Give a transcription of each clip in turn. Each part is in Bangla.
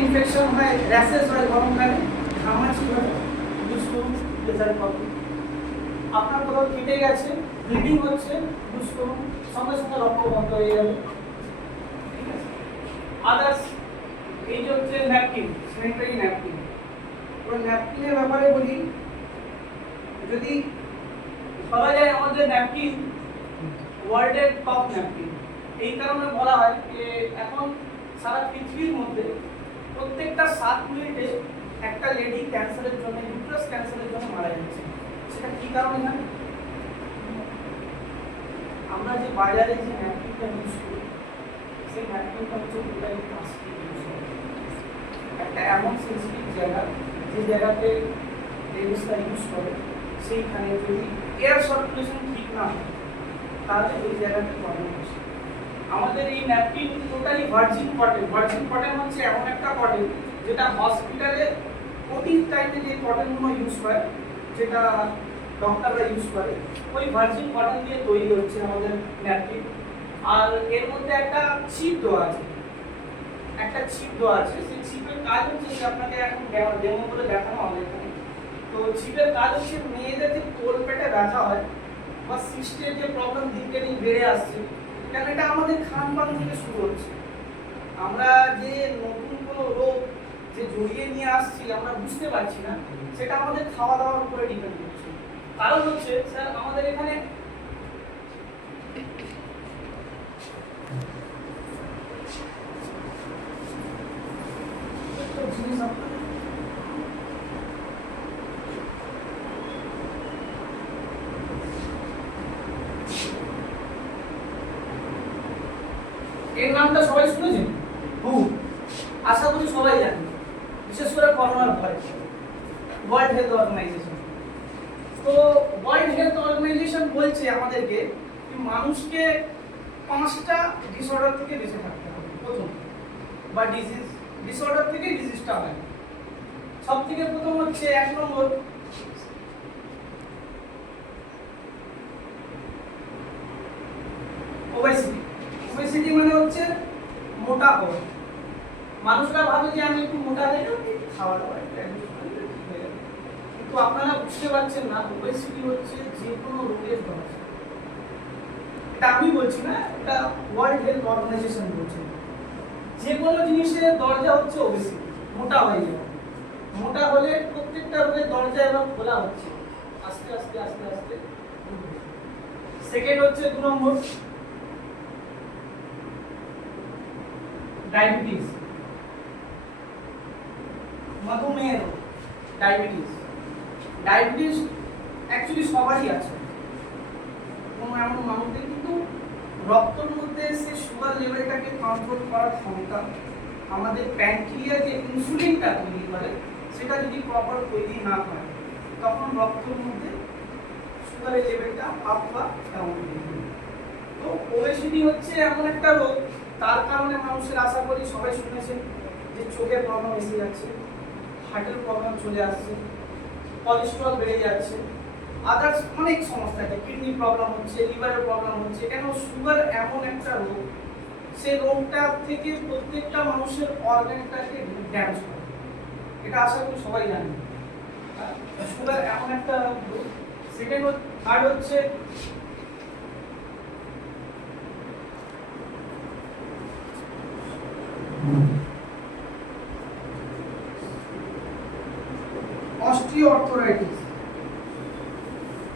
ইনফেকশন হয়, র্যাশেস হয় গরমকালে, ঘামাচি হয়, ইউজ করুন রেজাল্ট পাবেন। আপনার কোথাও কেটে গেছে, ব্লিডিং হচ্ছে, ইউজ করুন, সঙ্গে সঙ্গে রক্ত বন্ধ হয়ে যাবে। ঠিক আছে। আদার্স এই যে হচ্ছে ন্যাপকিন, স্যানিটারি ন্যাপকিন। ওই ন্যাপকিনের ব্যাপারে বলি, যদি বলা যায় আমাদের ন্যাপকিন ওয়ার্ল্ডের টপ ন্যাপকিন। এই কারণে বলা হয় যে এখন সারা পৃথিবীর মধ্যে প্রত্যেকটা 7 মিনিটে একটা লেডি ক্যান্সারের জন্য, ইউটেরাস ক্যান্সারের জন্য মারা যাচ্ছে। সেটা কি কারণে জানেন? আমরা যে বাজারে যে ন্যাপকিনটা ইউজ করি, সেই ন্যাপকিনটা হচ্ছে টোটালি প্লাস্টিক ইউজ করা। একটা এমন সেন্সিটিভ জায়গা, যে জায়গাতে লেডিসরা ইউজ করে, সেইখানে যদি এয়ার সার্কুলেশন ঠিক না হয় তাহলে ওই জায়গাতে প্রবলেম হচ্ছে। আমাদের এই napkin totally virgin cotton. Virgin cotton হচ্ছে এমন একটা কটন যেটা হসপিটালে ওটি টাইপে যে কটনগুলো ইউজ হয়, যেটা ডক্টররা ইউজ করে, ওই ভার্জিন কটন দিয়ে তৈরি হচ্ছে আমাদের ন্যাপকিন। আর এর মধ্যে একটা ছিপ দেওয়া আছে, সেই ছিপের কাজ হচ্ছে যে আপনাকে এখন ডেমো করে দেখানো হবে এখানে। তো ছিপের কাজ হচ্ছে মেয়েদের যে কোল পেটে ব্যথা হয় বা সিস্টের যে প্রবলেম দিনকে দিন বেড়ে আসছে, কারণ এটা আমাদের খানপান থেকে শুরু হচ্ছে। আমরা যে নতুন কোনো রোগ যে জড়িয়ে নিয়ে আসছি আমরা বুঝতে পারছি না, সেটা আমাদের খাওয়া দাওয়ার উপরে ডিপেন্ড করছে। কারণ হচ্ছে স্যার আমাদের এখানে জিনিস এর নামটা সবাই শুনেছেন? আশা করি সবাই জানেন, বিশেষ করে করোনার পরে ওয়ার্ল্ড হেলথ অর্গানাইজেশন। তো ওয়ার্ল্ড হেলথ অর্গানাইজেশন বলছে আমাদেরকে যে মানুষকে 5টা ডিসঅর্ডার থেকে বেঁচে থাকতে হবে। প্রথম বা ডিসঅর্ডার থেকে ডিজিজটা হয়। সব থেকে প্রথম হচ্ছে 1 নম্বর ওবেসিটি। ওবেসিটি মানে হচ্ছে মোটা হওয়া। মানুষরা ভাবে যে আমি একটু মোটা হয়ে যাবো, খাওয়া দাওয়া কিন্তু আপনারা বুঝতে পারছেন না, ওবেসিটি হচ্ছে যে কোনো রোগের দরজা। এটা আমি বলছি না, এটা ওয়ার্ল্ড হেলথ অর্গানাইজেশন বলছে। যে কোনো জিনিসের দরজা হচ্ছে ওবেসিটি, মোটা হয়ে যাওয়া। মোটা হলে প্রত্যেকটা রোগের দরজা এবার খোলা হচ্ছে আস্তে আস্তে আস্তে আস্তে। সেকেন্ড হচ্ছে 2 নম্বর ডায়াবেটিস, মধুমেহ রোগ। ডায়াবেটিস অ্যাকচুয়ালি সবারই আছে, কোনো এমন মানুষদের কিন্তু রক্তের মধ্যে সে সুগার লেভেলটাকে কন্ট্রোল করার ক্ষমতা, আমাদের প্যানক্রিয়া যে ইনসুলিনটা তৈরি করে সেটা যদি প্রপার তৈরি না হয়, তখন রক্তের মধ্যে সুগারের লেভেলটা আপ বা ডাউন হয়ে যায়। তো ওবেসিটি হচ্ছে এমন একটা রোগ, তার কারণে মানুষের আশা করি সবাই শুনেছেন যে চোখের প্রবলেম এসে যাচ্ছে, হার্টের প্রবলেম চলে আসছে, কোলেস্টেরল বেড়ে যাচ্ছে, আদার্স অনেক সমস্যা আছে, কিডনি প্রবলেম হচ্ছে, লিভারের প্রবলেম হচ্ছে। কেন? সুগার এমন একটা রোগ, সেই রোগটা থেকে প্রত্যেকটা মানুষের অর্গানটাকে ড্যামেজ করে। এটা আশা করি সবাই জানে। সুগার এমন একটা রোগ। সেকেন্ড থার্ড হচ্ছে অস্টিওআর্থ্রাইটিস।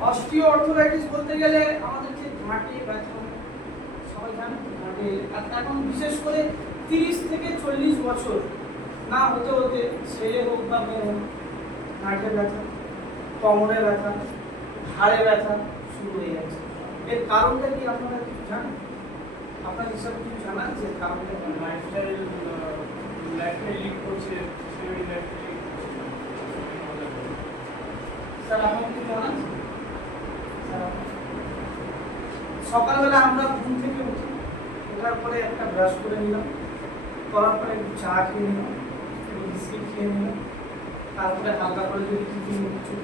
অস্টিওআর্থ্রাইটিস বলতে গেলে আমাদের যে ঘাটে ব্যথা, সবাই জানেন ঘাটে, এখন বিশেষ করে 30 থেকে 40 বছর না হতে হতে ছেলে হোক বা মেয়ে হোক, ঘাটে ব্যথা, কোমরে ব্যথা, হাড়ে ব্যথা শুরু হয়ে যাচ্ছে। এর কারণটা কি আপনারা কিছু জানেন? আপনার হিসাবে কিছু জানান যে কারণটা কি? লাইফস্টাইল লিড করছে, স্যার আপনি কি জানান? সকালবেলা আমরা ঘুম থেকে উঠি, ওঠার পরে একটা ব্রাশ করে নিলাম, করার পরে একটু চা খেয়ে নিলাম, একটু বিস্কিট খেয়ে নিলাম, তারপরে হালকা করে যদি কিছু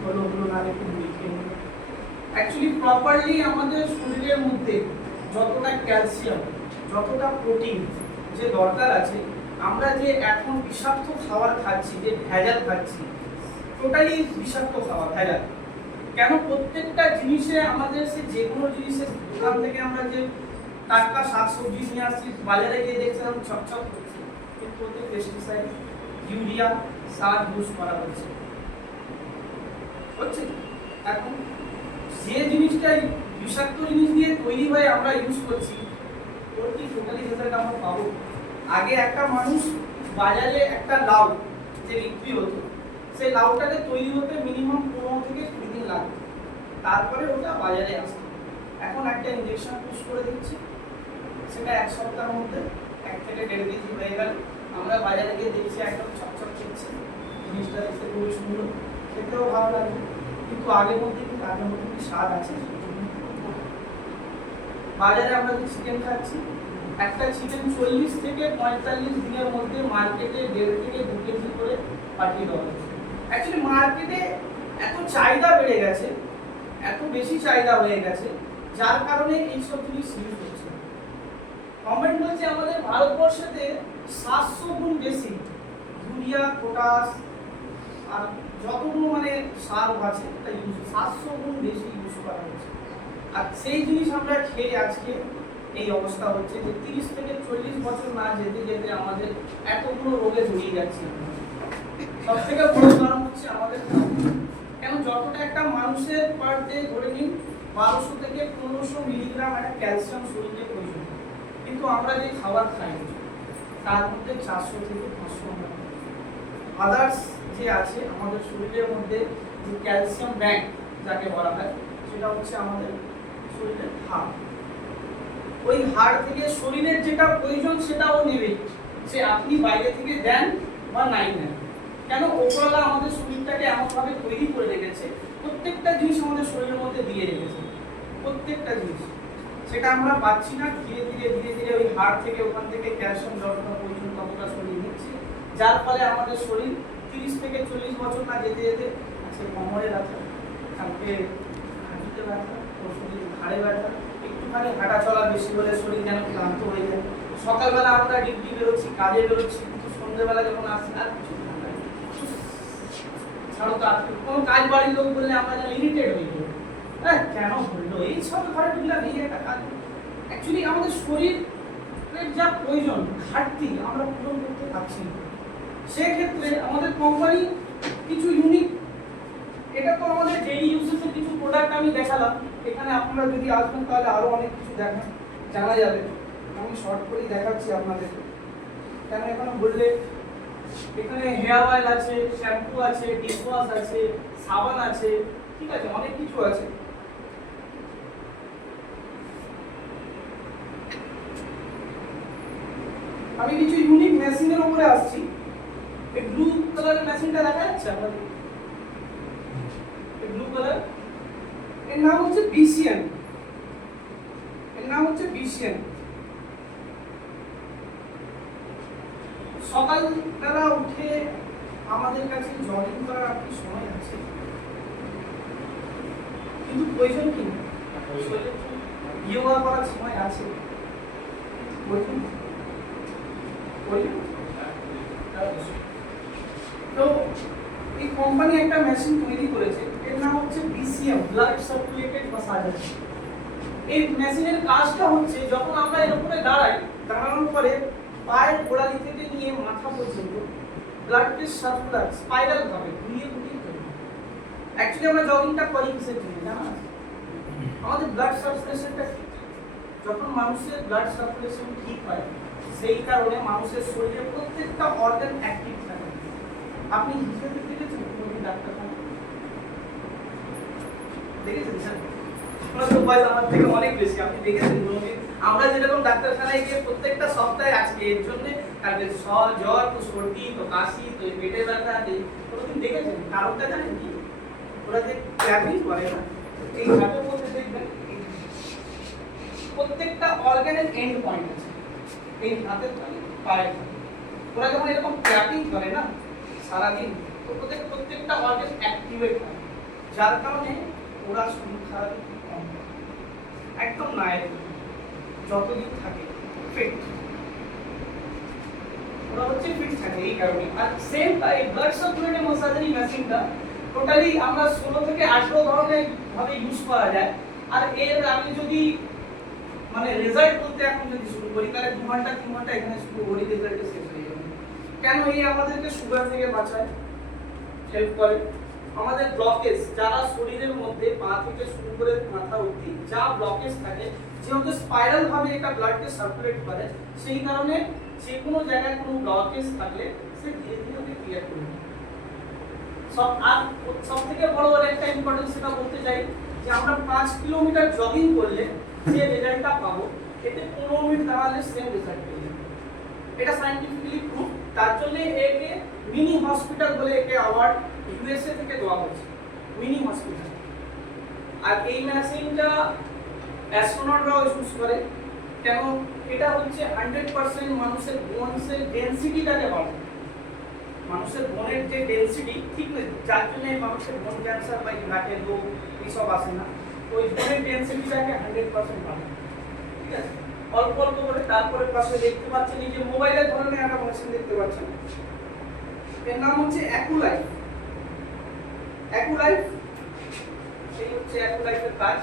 হলো না একটু মুড়ি খেয়ে নিলাম। অ্যাকচুয়ালি প্রপারলি আমাদের শরীরের মধ্যে যতটা ক্যালসিয়াম, যতটা প্রোটিন যে দরকার আছে, আমরা যে এখন বিষাক্ত খাবার খাচ্ছি, যে ভেজাল খাচ্ছি, টোটালি বিষাক্ত খাবার ভেজাল। কেন? প্রত্যেকটা জিনিসে আমাদের যে কোনো জিনিসের দোকান থেকে আমরা যে টাটকা শাকসবজি নিয়ে আসছি, বাজারে গিয়ে দেখছিলাম চকচক করছে, কিন্তু ওতে পেস্টিসাইড, ইউরিয়া, সার ইউজ করা হচ্ছে। এখন যে জিনিসটা বিষাক্ত জিনিস দিয়ে তৈরি হয়ে আমরা ইউজ করছি, ওর কি টোটালি রেজাল্ট আমরা পাবো? আগে একটা মানুষ বাজারে একটা লাউ যে বিক্রি হতো, সেই লাউটাকে তৈরি হতে মিনিমাম 15 থেকে 20 দিন লাগতো, তারপরে ওটা বাজারে আসতো। এখন একটা ইনজেকশন পুশ করে দিচ্ছি, সেটা 1 সপ্তাহের মধ্যে 1 থেকে 1.5 কেজি হয়ে গেল। আমরা বাজারে গিয়ে দেখছি একদম চকচক করছে, জিনিসটা দেখতে খুবই সুন্দর, খেতেও ভালো লাগে, কিন্তু আগের মধ্যে কি স্বাদ আছে? বাজারে আমরা যে চিকেন খাচ্ছি, একটা চিকেন 40 থেকে 45 দিনের মধ্যে মার্কেটে 1.5 থেকে 2 কেজি করে পাঠিয়ে দেওয়া হচ্ছে। অ্যাকচুয়ালি মার্কেটে এত চাহিদা বেড়ে গেছে, এত বেশি চাহিদা হয়ে গেছে, যার কারণে এইসব জিনিস ইউজ হচ্ছে। গভর্নমেন্ট বলছে আমাদের ভারতবর্ষেতে 700 গুণ বেশি ইউরিয়া, পটাশ আর যতগুলো মানে সার আছে, এটা ইউজ 700 গুণ বেশি ইউজ করা হচ্ছে। আর সেই জিনিস আমরা খেয়ে আজকে এই অবস্থা হচ্ছে যে 30 থেকে 40 বছর না যেতে যেতে আমাদের এতগুলো রোগে জড়িয়ে যাচ্ছে। সব থেকে বড় কারণ হচ্ছে আমাদের কেন, যতটা একটা মানুষের পার ডে ধরে নিন 1200 থেকে 1500 মিলিগ্রাম একটা ক্যালসিয়াম শরীরে প্রয়োজন, কিন্তু আমরা যে খাবার খাই তার মধ্যে 400 থেকে 500 গ্রাম। আদার্স যে আছে আমাদের শরীরের মধ্যে যে ক্যালসিয়াম ব্যাংক যাকে বলা হয়, সেটা হচ্ছে আমাদের শরীরের হাড়। ওই হাড় থেকে শরীরের যেটা প্রয়োজন সেটাও নেবে, সে আপনি বাইরে থেকে দেন বা নাই নেন। কেন? ওপরওয়ালা আমাদের শরীরটাকে এমনভাবে তৈরি করে রেখেছে, প্রত্যেকটা জিনিস আমাদের শরীরের মধ্যে দিয়ে রেখেছে, প্রত্যেকটা জিনিস। সেটা আমরা পাচ্ছি না, ধীরে ধীরে ধীরে ধীরে ওই হাড় থেকে ওখান থেকে ক্যালসিয়াম যতটা প্রয়োজন ততটা শরীর নিচ্ছে, যার ফলে আমাদের শরীর 30 থেকে 40 বছর না যেতে যেতে আজকে কোমরে ব্যথা, কালকে হাঁটুতে ব্যথা, পরশুদিন ঘাড়ে ব্যথা, একটুখানি হাঁটা চলা বেশি হলে শরীর যেন ক্লান্ত হয়ে যায়। সকালবেলা আমরা ডিউটি বেরোচ্ছি, কাজে বেরোচ্ছি, কিন্তু সন্ধ্যেবেলা যখন আসছি আর কিছু ছাড়ো, তো কোনো কাজ বাড়ির লোক বললে আমরা যেন ইরিটেট হয়ে যাই, হ্যাঁ কেন বললো এই সব ঘরে ঢুকলাম, এই একটা কাজ। অ্যাকচুয়ালি আমাদের শরীরের যা প্রয়োজন ঘাটতি আমরা পূরণ করতে পারছি না। সেক্ষেত্রে আমাদের কোম্পানি কিছু ইউনিক, এটা তো আমাদের ডেইলি ইউজেসের কিছু প্রোডাক্ট আমি দেখালাম, এখানে আপনারা যদি আসবেন তাহলে আরো অনেক কিছু জানা যাবে। আমি শর্ট করেই দেখাচ্ছি আপনাদের, কেন এখানে বললে এখানে হেয়ার অয়েল আছে, শ্যাম্পু আছে, ডিশওয়াশ আছে, সাবান আছে, ঠিক আছে, অনেক কিছু আছে। আমি কিছু ইউনিক মেশিনের উপরে আসছি। এই ব্লু কালারের মেশিনটা দেখা যাচ্ছে আপনাদের? এই ব্লু কালার, এর নাম হচ্ছে বিসিএন, এর নাম হচ্ছে বিসিএন। সকালবেলা উঠে আমাদের কাছে জগিং করার আপনি সময় আছে, কিন্তু প্রয়োজন কি যোগা করার সময় আছে, প্রয়োজন তো এই কোম্পানি একটা মেশিন তৈরি করেছে, এর নাম হচ্ছে বিসিএম, ব্লাড সার্কুলেটেড ম্যাসাজার। এই মেশিনের কাজটা হচ্ছে যখন আমরা এর উপরে দাঁড়াই, দাঁড়ানোর পরে পায়ের গোড়ালি থেকে নিয়ে মাথা পর্যন্ত ব্লাডকে সার্কুলার স্পাইরাল ভাবে ঘুরিয়ে ঘুরিয়ে চলে। অ্যাকচুয়ালি আমরা জগিংটা করি কিসের জন্য জানা আছে? আমাদের ব্লাড সার্কুলেশনটা ঠিক, যখন মানুষের ব্লাড সার্কুলেশন ঠিক হয় সেই কারণে মানুষের শরীরে প্রত্যেকটা অর্গান অ্যাক্টিভ থাকে। আপনি হিসেবে দেখেছেন কোন ডাক্তারখানা দেখেছেন স্যার? আপনাদের বয়স আমার থেকে অনেক বেশি, আপনি দেখেছেন কোনদিন? আমরা যেরকম ডাক্তারখানায় গিয়ে প্রত্যেকটা সপ্তাহে আজকে এর জন্য, কালকে জ্বর, তো সর্দি, তো কাশি, তো পেটে ব্যথা, কোনোদিন দেখেছেন? কারণটা জানেন কি? ওরা যে ক্ল্যাপিং করে না, এই হাতের মধ্যে দেখবেন প্রত্যেকটা অর্গানের এন্ড পয়েন্ট আছে, এই হাতের পায়ে। ওরা যখন এরকম ক্ল্যাপিং করে না সারাদিন, তো প্রত্যেকটা অর্গান অ্যাক্টিভেট হয়, যার কারণে ওরা শরীর খারাপ কম একদম না, যতদিন থাকে ফিট। ওরা হচ্ছে ফিট থাকে এই কারণে। আর সেম তাই ব্লাড সার্কুলেটরি ম্যাসাজিং মেশিনটা টোটালি আমরা 16 থেকে 18 ধরনের ভাবে ইউজ করা যায়। আর এর আমি যদি মানে রেজাল্ট বলতে এখন যদি শুরু করি তাহলে 2 ঘন্টা 3 ঘন্টা এখানে শুরু করি, রেজাল্টে শেষ হয়ে যাবে। কেন? এই আমাদেরকে সুগার থেকে বাঁচায়, হেল্প করে। আমাদের ব্লকেজ যারা শরীরের মধ্যে পা থেকে শুরু করে মাথা অবধি যা ব্লকেজ থাকে, যেহেতু স্পাইরাল ভাবে এটা ব্লাডকে সার্কুলেট করে, সেই কারণে যে কোনো জায়গায় কোনো ব্লকেজ থাকলে সে ধীরে ধীরে ওকে ক্লিয়ার করে দেয়। সব থেকে বড় একটা ইম্পর্টেন্স সেটা বলতে চাই যে আমরা 5 কিলোমিটার জগিং করলে যে রেজাল্টটা পাবো, এতে 15 মিনিট দাঁড়ালে সেম রেজাল্ট পেয়ে যাবে। এটা সায়েন্টিফিক্যালি প্রুফ। তার জন্য একে মিনি হসপিটাল বলে একে অ্যাওয়ার্ড ইউএসএ থেকে দেওয়া হয়েছে, মিনি হসপিটাল। আর এই মেশিনটা অ্যাস্ট্রোনটরাও ইউজ করে। কেন? এটা হচ্ছে 100% মানুষের বোনসের ডেনসিটিটাকে বাড়ায়। মানুষের বোনের যে ডেনসিটি ঠিক নেই, যার জন্য মানুষের বোন ক্যান্সার বা হার্টের রোগ এইসব আসে না, ওই বোনের ডেনসিটিটাকে 100% বাড়ায়। ঠিক আছে, অল্প অল্প করে। তারপরে পাশে দেখতে পাচ্ছেন এই যে মোবাইলের ধরনের একটা মেশিন দেখতে পাচ্ছেন, এর নাম হচ্ছে অ্যাকুলাইফ। অ্যাকুলাইফ এই হচ্ছে অ্যাকুলাইফের কাজ।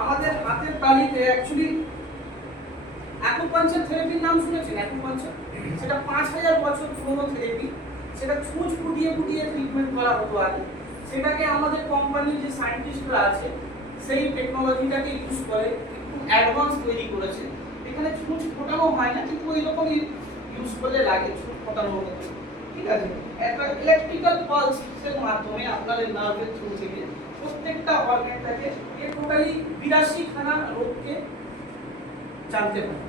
আমাদের হাতের তালিতে অ্যাকচুয়ালি অ্যাকুপাঞ্চার থেরাপির নাম শুনেছেন? অ্যাকুপাঞ্চার সেটা 5000 বছর পুরনো থেরাপি। সেটা ছুঁচ ফুটিয়ে ফুটিয়ে ট্রিটমেন্ট করা হতো আগে। সেটাকে আমাদের কোম্পানির যে সায়েন্টিস্টরা আছে সেই টেকনোলজিটাকে ইউজ করে একটু অ্যাডভান্স তৈরি করেছে। এখানে ছুঁচ ফোটানো হয় না, কিন্তু ওই রকমই ইউজ করলে লাগে ছুঁচ ফোটানোর মতো। ঠিক আছে, একটা ইলেকট্রিক্যাল পালসের মাধ্যমে আপনার নার্ভের থ্রু থেকে প্রত্যেকটা অর্গানটাকে এর টোটালি 82 খানা রোগকে জানতে পারে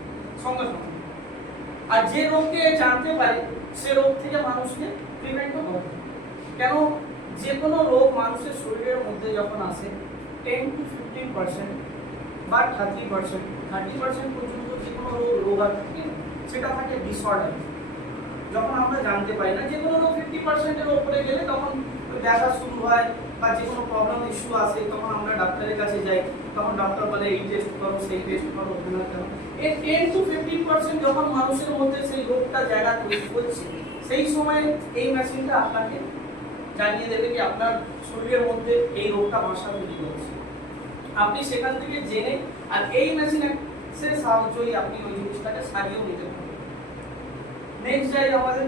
সঙ্গে সঙ্গে। আর যে রোগকে জানতে পারে সে রোগ থেকে মানুষকে প্রিভেন্টও করে। কেন? যে কোনো রোগ মানুষের শরীরের মধ্যে যখন আসে 10 to 15% বা 30% পর্যন্ত যে কোনো রোগ থাকে সেটা থাকে ডিসঅর্ডার। যখন আমরা জানতে পারি না, যে কোনো রোগ 50% এর উপরে গেলে তখন ব্যথা শুরু হয় বা যে কোনো প্রবলেম ইস্যু আসে, তখন আমরা ডাক্তারের কাছে যাই। তখন ডক্টর বলে এই টেস্ট করো, সেই টেস্ট করো, ওখানে করো। এই 10 to 15% যখন মানুষের মধ্যে সেই রোগটা জায়গা তৈরি করছে, সেই সময় এই মেশিনটা আপনাকে জানিয়ে দেবে কি আপনার শরীরের মধ্যে এই রোগটা বাসা তৈরি করছে। আপনি সেখান থেকে জেনে আর এই মেশিনের সাহায্যই আপনি ওই জিনিসটাকে সারিয়েও নিতে পারবেন। নেক্সট যাই আমাদের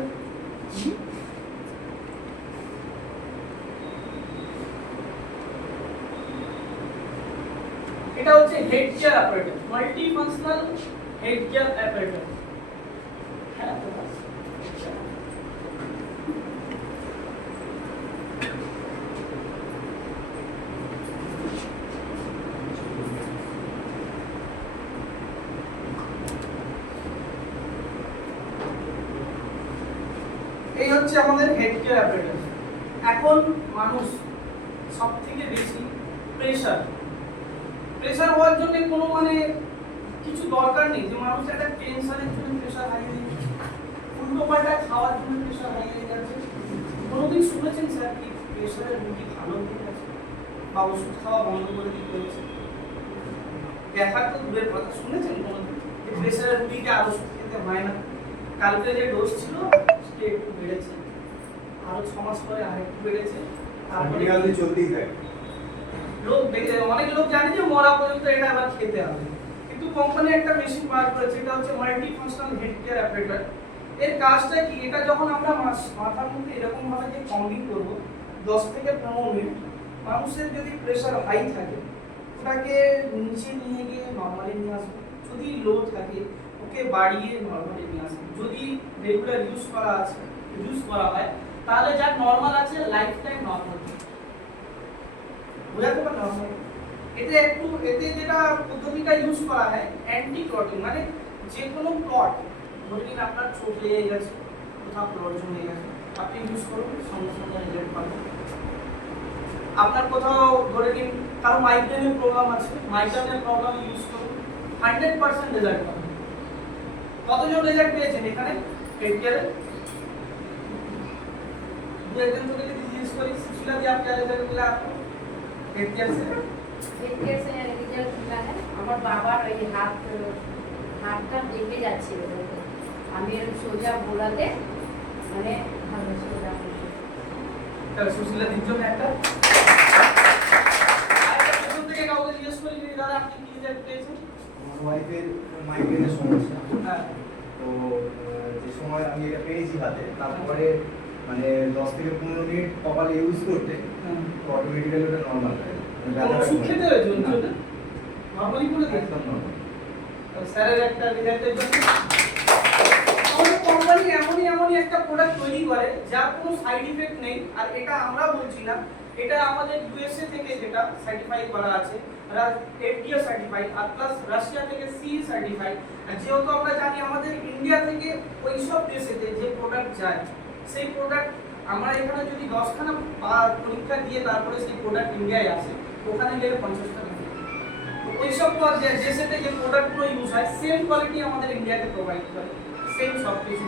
এটা হচ্ছে head gear operator, multi functional head gear operator. হ্যাঁ, এই হচ্ছে আমাদের হেড গিয়ার অপারেটর। এখন মানুষ সবথেকে বেশি প্রেসার হওয়ার জন্য কোনো মানে কিছু দরকার নেই যে মানুষ একটা টেনশনের জন্য প্রেসার হাই হয়ে যাচ্ছে, উল্টো পাল্টা খাওয়ার জন্য প্রেসার হাই হয়ে যাচ্ছে। কোনোদিন শুনেছেন স্যার কি প্রেসারের রুগী ভালো হয়ে গেছে বা ওষুধ খাওয়া বন্ধ করে দিতে হয়েছে? দেখার তো দূরের কথা, শুনেছেন কোনোদিন যে প্রেসারের রুগীকে আর ওষুধ খেতে হয় না? কালকে যে ডোজ ছিল সেটা একটু বেড়েছে, আরো 6 মাস পরে আরেকটু বেড়েছে, তারপরে চলতেই থাকে। লোক দেখে অনেক লোক জানে যে মরা পর্যন্ত এটা আবার খেতে হবে, কিন্তু কোম্পানি একটা মেশিন বার করেছে, এটা হচ্ছে multi functional head gear operator. এর কাজটা কি? এটা যখন আমরা মাথার মধ্যে এরকম ভাবে যে কম্বিং করব 10 থেকে 15 মিনিট, মানুষের যদি প্রেসার হাই থাকে ওটাকে নিচে নিয়ে গিয়ে নরমালি নিয়ে আসবে, যদি লো থাকে ওকে বাড়িয়ে নরমালি নিয়ে আসবে। যদি রেগুলার ইউজ করা হয় তাহলে যা নরমাল আছে লাইফ টাইম নরমাল বুঝাতে পারলাম নরমাল। এতে যেটা পদ্ধতিটা ইউজ করা হয় অ্যান্টি ক্লটিং, মানে যে কোনো ক্লট, ধরে নিন আপনার চোখ লেগে গেছে, কোথাও ক্লট জমে গেছে, আপনি ইউজ করুন, সঙ্গে সঙ্গে রেজাল্ট পাবেন। আপনার কোথাও ধরে নিন কারো মাইগ্রেনের প্রবলেম আছে, মাইগ্রেনের প্রবলেম ইউজ করুন, 100% রেজাল্ট পাবেন। কতজন রেজাল্ট পেয়েছেন এখানে হেড গিয়ারে? दो एकदम तो कहते हैं जिस पर सुशीला जी आप क्या रिजल्ट मिला आपको हेड गियर से रिजल्ट मिला है আমার বাবার ওই হাতটা ভেঙে যাচ্ছিল আমি এরকম সোজা বোলাতে মানে ভালো সোজা বসে। তাহলে সুশীলা দিন জন্য একটা আরেকটা পেছন থেকে কাউকে জিজ্ঞেস করি যে দাদা আপনি কি রেজাল্ট পেয়েছেন? আমার ওয়াইফের মাইগ্রেনের সমস্যা, হ্যাঁ তো যে সময় আমি এটা পেয়েছি হাতে, তারপরে মানে 10 থেকে 15 মিনিট কপালে ইউজ করতে অটোমেটিক্যালি ওটা নর্মাল হয়ে যায়। মানে কোনো ব্যথাটা ওষুধ কমে খেতে যায়। হয়েছে ওর জন্য? নর্মালি করে দিই একদম নর্মাল। স্যারের একটা রেজাল্টের জন্য আমাদের কোম্পানি এমনই একটা প্রোডাক্ট তৈরি করে যার কোনো সাইড ইফেক্ট নেই। আর এটা আমরা বলছি না, এটা আমাদের ইউএসএ থেকে যেটা সার্টিফাই করা আছে, এফডিএ সার্টিফাইড, আর প্লাস রাশিয়া থেকে সিই সার্টিফাইড। আর যেহেতু আমরা জানি আমাদের ইন্ডিয়া থেকে ওই সব দেশেতে যে প্রোডাক্ট যায়, সেই প্রোডাক্ট আমরা এখানে যদি 10খানা পরীক্ষা দিয়ে তারপরে সেই প্রোডাক্ট ইন্ডিয়ায় আসে, ওখানে গেলে 50 টাকা। ওইসব দেশেতে যে প্রোডাক্টগুলো ইউজ হয় সেম কোয়ালিটি আমাদের ইন্ডিয়াতে প্রোভাইড করে, সেম সব কিছু।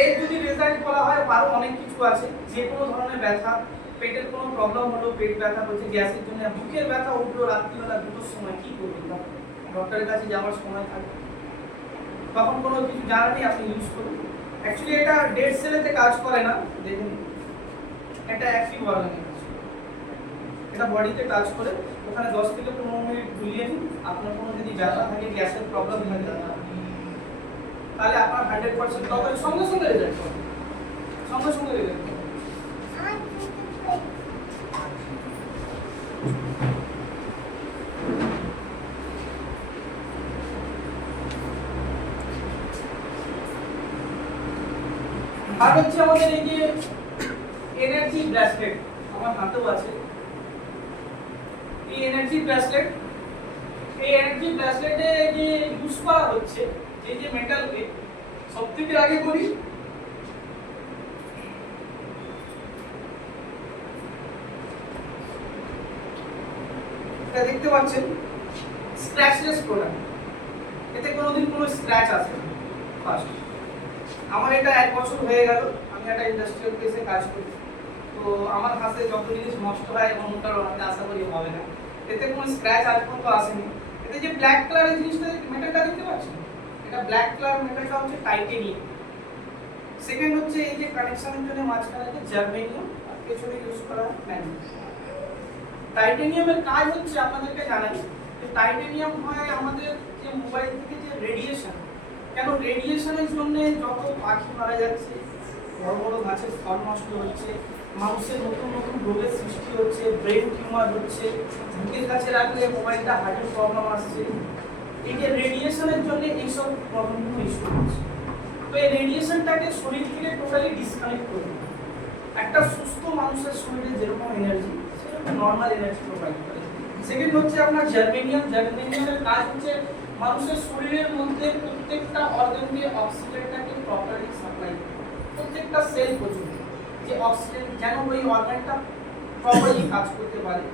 এর যদি রেজাল্ট বলা হয় আরও অনেক কিছু আছে। যে কোনো ধরনের ব্যথা, পেটের কোনো প্রবলেম হলো, পেট ব্যথা হচ্ছে, গ্যাসের জন্য, বুকের ব্যথা উঠলো রাত্রিবেলা 2টোর সময়, কি করবেন? ডক্টরের কাছে যাওয়ার সময় থাকে, তখন কোনো কিছু জানা নেই, আপনি ইউজ করুন। অ্যাকচুয়ালি এটা ডেড সেলেতে কাজ করে না, দেখুন এটা অ্যাক্টিভ অর্গানে কাজ করে। এটা বডিতে টাচ করে ওখানে 10 থেকে 15 মিনিট বুলিয়ে নিন। আপনার কোনো যদি ব্যথা থাকে, গ্যাসের প্রবলেম থাকে, তাহলে আপনার 100% তবে সঙ্গে সঙ্গে রেজাল্ট হবে, সঙ্গে সঙ্গে রেজাল্ট হবে। আর হচ্ছে আমাদের এই যে এনার্জি ব্রেসলেট, আমার হাতেও আছে এই এনার্জি ব্রেসলেট। এই এনার্জি ব্রেসলেটে যে ইউজ করা হচ্ছে এই যে মেটালকে, সবথেকে আগে বলি এটা দেখতে পাচ্ছেন স্ক্র্যাচলেস প্রোডাক্ট, এতে কোনোদিন কোনো স্ক্র্যাচ আসে না। ফার্স্ট, আমার এটা 1 বছর হয়ে গেল, আমি একটা ইন্ডাস্ট্রিয়াল প্লেসে কাজ করি, তো আমার হাতে যত জিনিস নষ্ট হয় এবং ওটার অনেক আশা করি হবে না, এতে কোনো স্ক্র্যাচ আজ পর্যন্ত আসেনি। এতে যে ব্ল্যাক কালারের জিনিসটা মেটালটা দেখতে পাচ্ছেন, এটা ব্ল্যাক কালার মেটালটা হচ্ছে টাইটেনিয়াম। সেকেন্ড হচ্ছে এই যে কানেকশনের জন্য মাঝখানে যে জার্মেনিয়াম, আর পেছনে ইউজ করা হয় ম্যাগনেসিয়াম। টাইটেনিয়ামের কাজ হচ্ছে আপনাদেরকে জানাই যে টাইটেনিয়াম হয় আমাদের যে মোবাইল থেকে যে রেডিয়েশন, কেন রেডিয়েশনের জন্য যত পাখি মারা যাচ্ছে, বড় বড় গাছের ফল নষ্ট হচ্ছে, মানুষের নতুন নতুন রোগের সৃষ্টি হচ্ছে, ব্রেন টিউমার হচ্ছে, বুকের কাছে রাখলে মোবাইলটা হার্টের প্রবলেম আসছে, এই যে রেডিয়েশনের জন্য এইসব প্রবলেমগুলো ইস্যু হচ্ছে। তো এই রেডিয়েশনটাকে শরীর থেকে টোটালি ডিসকানেক্ট করবে। একটা সুস্থ মানুষের শরীরে যেরকম এনার্জি, সেরকম নর্মাল এনার্জি প্রোভাইড করে। সেকেন্ড হচ্ছে আপনার জার্মেনিয়াম। জার্মেনিয়ামের কাজ হচ্ছে মানুষের শরীরের মধ্যে প্রত্যেকটা অর্গানকে অক্সিজেনটাকে প্রপারলি সাপ্লাই করে, প্রত্যেকটা সেল পর্যন্ত যে অক্সিজেন যেন ওই অর্গানটা প্রপারলি কাজ করতে পারে।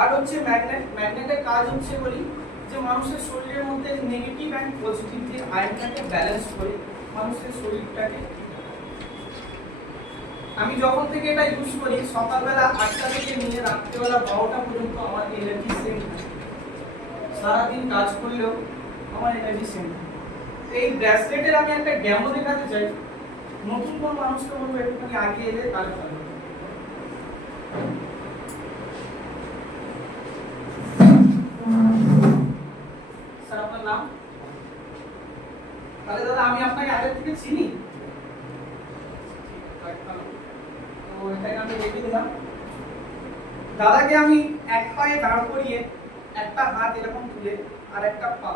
আর হচ্ছে ম্যাগনেট। ম্যাগনেটের কাজ হচ্ছে বলি যে মানুষের শরীরের মধ্যে নেগেটিভ অ্যান্ড পজিটিভ যে আয়নটাকে ব্যালেন্স করে মানুষের শরীরটাকে। আমি যখন থেকে এটা ইউজ করি, সকালবেলা 8টা থেকে নিয়ে রাত্রিবেলা 12টা পর্যন্ত আমার এনার্জি সেম থাকে। সারাদিন কাজ করলেও আমার এনার্জি সেম থাকে। এই ব্রেসলেটের আমি একটা ডেমো দেখাতে চাই, নতুন কোন মানুষকে বলবো একটুখানি আগে এলে তাহলে ভালো হবে। স্যার আপনার নাম? তাহলে দাদা আমি আপনাকে আগে থেকে চিনি, তো এখানে আমি রেখে দিলাম। দাদাকে আমি এক পায়ে দাঁড় করিয়ে একটা হাত এরকম তুলে আর একটা পা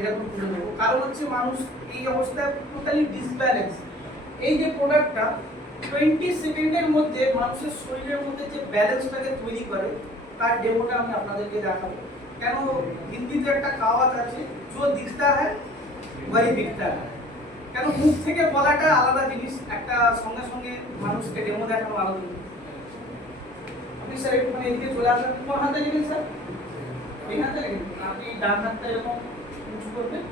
এরকম তুলে দেবো, কারণ হচ্ছে মানুষ এই অবস্থায় টোটালি ডিসব্যালেন্স। এই যে প্রোডাক্টটা 20 সেকেন্ডের মধ্যে মানুষের শরীরের মধ্যে যে ব্যালেন্সটাকে তৈরি করে, তার ডেমোটা আমি আপনাদেরকে দেখাবো। কেন হিন্দিতে একটা কাওয়াত আছে, जो दिखता है वही बिकता है। কেন মুখ থেকে বলাটা আলাদা জিনিস, একটা সঙ্গে সঙ্গে মানুষকে ডেমো দেখানো আলাদা জিনিস। আপনি স্যার একটুখানি এদিকে চলে আসেন। কোন হাতে নেবেন স্যার? এই হাতে নেবেন। আপনি ডান হাতটা এরকম উঁচু করবেন,